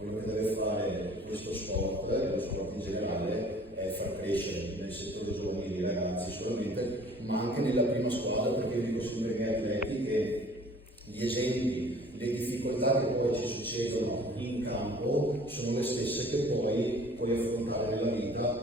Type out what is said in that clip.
quello che deve fare questo sport, lo sport in generale, è far crescere nel settore giovanile i ragazzi solamente, ma anche nella prima squadra, perché io dico sempre ai miei atleti che gli esempi, le difficoltà che poi ci succedono in campo sono le stesse che poi puoi affrontare nella vita